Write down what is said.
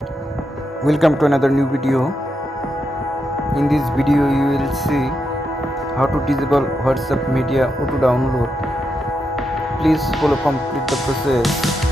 Welcome to another new video. In this video you will see how to disable WhatsApp media auto download. Please follow complete the process.